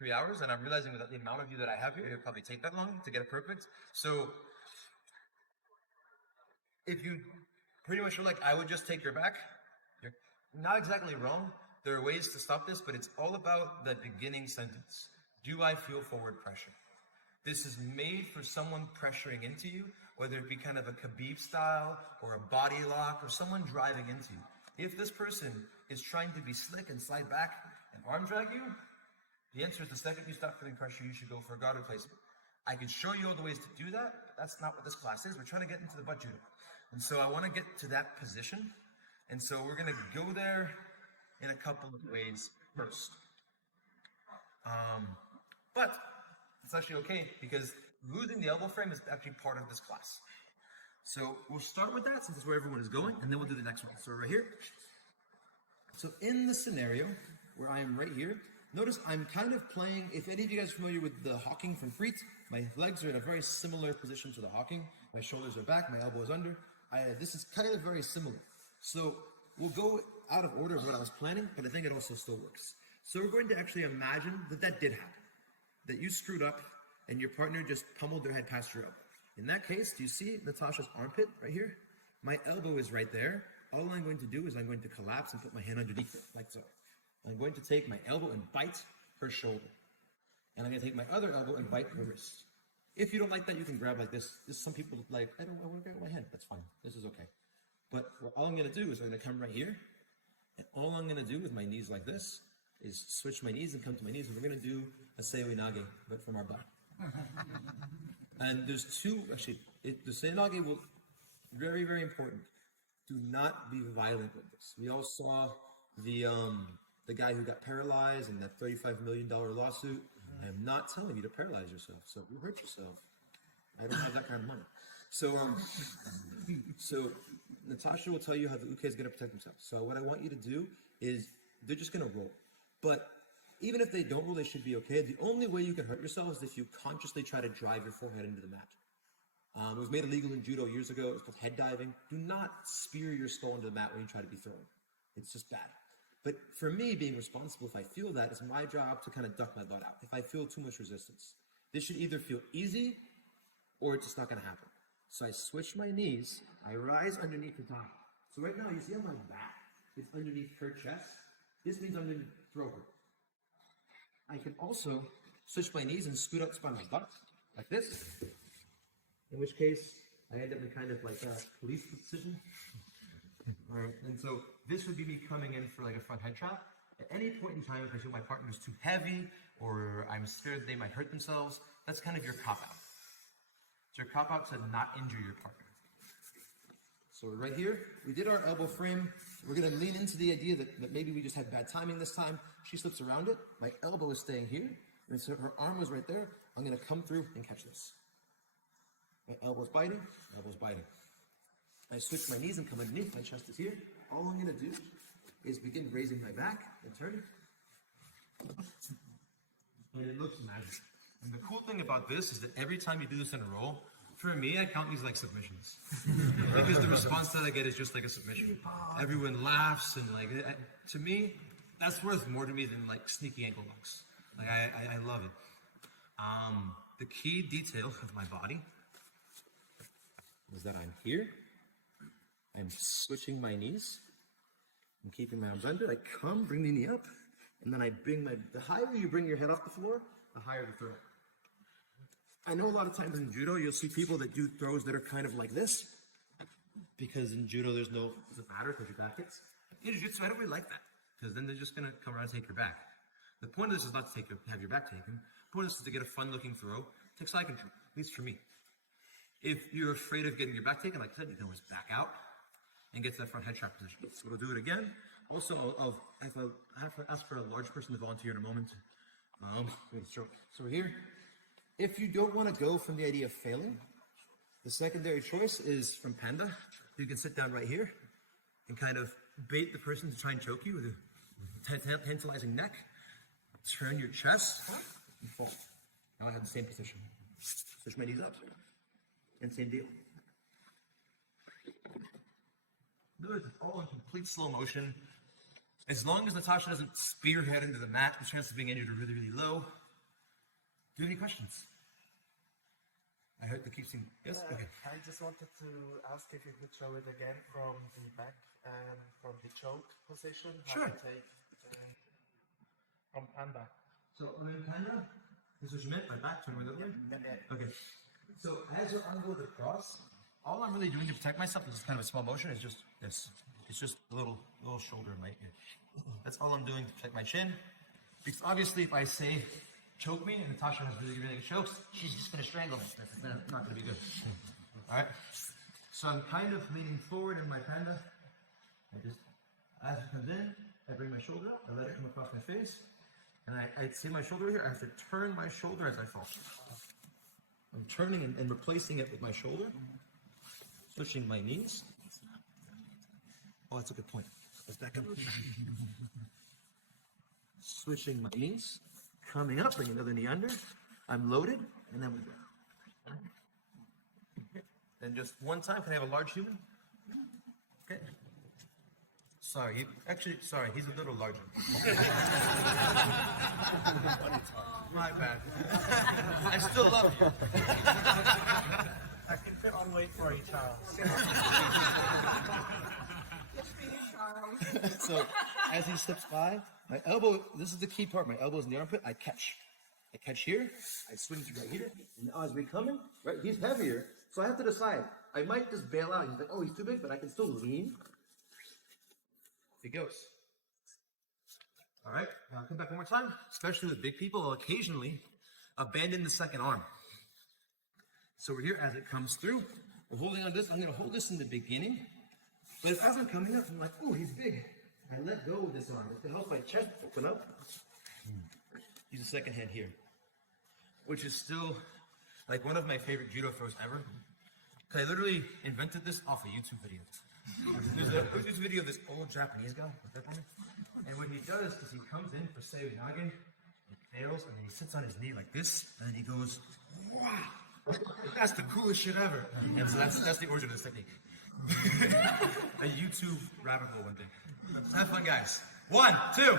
3 hours, and I'm realizing that the amount of you that I have here, it'll probably take that long to get it perfect. So if you pretty much are like, I would just take your back, you're not exactly wrong. There are ways to stop this, but it's all about the beginning sentence. Do I feel forward pressure? This is made for someone pressuring into you, whether it be kind of a Khabib style or a body lock or someone driving into you. If this person is trying to be slick and slide back and arm drag you, the answer is the second you stop feeling pressure, you should go for a guard replacement. I could show you all the ways to do that, but that's not what this class is. We're trying to get into the butt judo. And so I want to get to that position. And so we're going to go there in a couple of ways first. But it's actually okay because losing the elbow frame is actually part of this class. So we'll start with that since it's where everyone is going, and then we'll do the next one. So right here. So in the scenario where I am right here, notice I'm kind of playing, if any of you guys are familiar with the hawking from Freet, my legs are in a very similar position to the hawking. My shoulders are back, my elbow is under. This is kind of very similar. So we'll go out of order of what I was planning, but I think it also still works. So we're going to actually imagine that that did happen, that you screwed up and your partner just pummeled their head past your elbow. In that case, do you see Natasha's armpit right here? My elbow is right there. All I'm going to do is I'm going to collapse and put my hand underneath it, like so. I'm going to take my elbow and bite her shoulder. And I'm going to take my other elbow and bite her wrist. If you don't like that, you can grab like this. Some people like, I want to grab my hand. That's fine. This is okay. But all I'm going to do is I'm going to come right here. And all I'm going to do with my knees like this is switch my knees and come to my knees. And we're going to do a seoi nage, but from our butt. And there's two, actually, the seoi nage will, very, very important. Do not be violent with this. We all saw the guy who got paralyzed in that $35 million lawsuit. I am not telling you to paralyze yourself. So if you hurt yourself, I don't have that kind of money. So, so Natasha will tell you how the uke is going to protect themselves. So what I want you to do is they're just going to roll. But even if they don't roll, they should be okay. The only way you can hurt yourself is if you consciously try to drive your forehead into the mat. It was made illegal in judo years ago. It's called head diving. Do not spear your skull into the mat when you try to be thrown. It's just bad. But for me, being responsible, if I feel that, it's my job to kind of duck my butt out. If I feel too much resistance, this should either feel easy or it's just not going to happen. So I switch my knees. I rise underneath the top. So right now, you see on my back, it's underneath her chest. This means I'm going to throw her. I can also switch my knees and scoot up by my butt, like this. In which case, I end up in kind of like a police position. All right, and so this would be me coming in for like a front head trap. At any point in time, if I feel my partner is too heavy or I'm scared they might hurt themselves, that's kind of your cop-out. It's your cop-out to not injure your partner. So right here, we did our elbow frame. We're going to lean into the idea that maybe we just had bad timing this time. She slips around it. My elbow is staying here. And so her arm was right there. I'm going to come through and catch this. My elbow's biting, elbow's biting. I switch my knees and come underneath, my chest is here. All I'm going to do is begin raising my back and turning. And it looks magic. And the cool thing about this is that every time you do this in a roll, for me, I count these like submissions. Because the response that I get is just like a submission. Everyone laughs and like, to me, that's worth more to me than like sneaky ankle locks. Like I love it. The key detail of my body is that I'm here. I'm switching my knees. I'm keeping my arms under. I come, bring the knee up, and then I bring the higher you bring your head off the floor, the higher the throw. I know a lot of times in judo, you'll see people that do throws that are kind of like this, because in judo, it doesn't matter because your back hits. In jiu-jitsu, I don't really like that, because then they're just going to come around and take your back. The point of this is not to have your back taken. The point of this is to get a fun-looking throw. Take side control, at least for me. If you're afraid of getting your back taken, like I said, you can always back out and get to that front head trap position. So we'll do it again. Also, I have to ask for a large person to volunteer in a moment. So we're here. If you don't want to go from the idea of failing, the secondary choice is from Panda. You can sit down right here and kind of bait the person to try and choke you with a tantalizing neck. Turn your chest and fall. Now I have the same position. Switch my knees up. And same deal. Notice it's all in complete slow motion. As long as Natasha doesn't spear her head into the mat, the chance of being injured are really, really low. you have any questions? I heard the keep seeing. Yes? Okay. I just wanted to ask if you could show it again from the back and from the choke position. How Sure. to take from panda. So, I'm in Panda. This is what you meant by back, turn the other way? Okay. So, as your arm goes across, all I'm really doing to protect myself, this is kind of a small motion, is just this. It's just a little shoulder right here. That's all I'm doing to protect my chin. Because obviously, if I say, choke me, and Natasha has really good chokes, she's just going to strangle me. That's not going to be good. All right? So I'm kind of leaning forward in my panda. As it comes in, I bring my shoulder up, I let it come across my face, and I see my shoulder here, I have to turn my shoulder as I fall. I'm turning and replacing it with my shoulder, switching my knees. Oh, that's a good point. Let's back up. Switching my knees, coming up, bring another knee under. I'm loaded, and then we go. Then just one time, can I have a large human? Okay. Sorry, he's a little larger. My bad. I still love you. I can fit on weight for you, Charles. So, as he steps by, my elbow, this is the key part, my elbow's in the armpit, I catch. I catch here, I swing to right here, and now as we come in, right, he's heavier, so I have to decide. I might just bail out. He's like, oh, he's too big, but I can still lean. He goes. All right, now come back one more time. Especially with big people, I'll occasionally abandon the second arm. So we're here as it comes through. We're holding on this. I'm going to hold this in the beginning. But as I'm coming up, I'm like, oh, he's big. I let go of this arm. It's to help my chest open up. Use a second hand here. Which is still like one of my favorite judo throws ever. I literally invented this off a YouTube video. There's a YouTube video of this old Japanese guy, and what he does is he comes in for Seoi Nage, he fails, and then he sits on his knee like this, and then he goes, wow, that's the coolest shit ever. And so that's the origin of this technique. A YouTube rabbit hole one thing. Have fun, guys. 1, 2.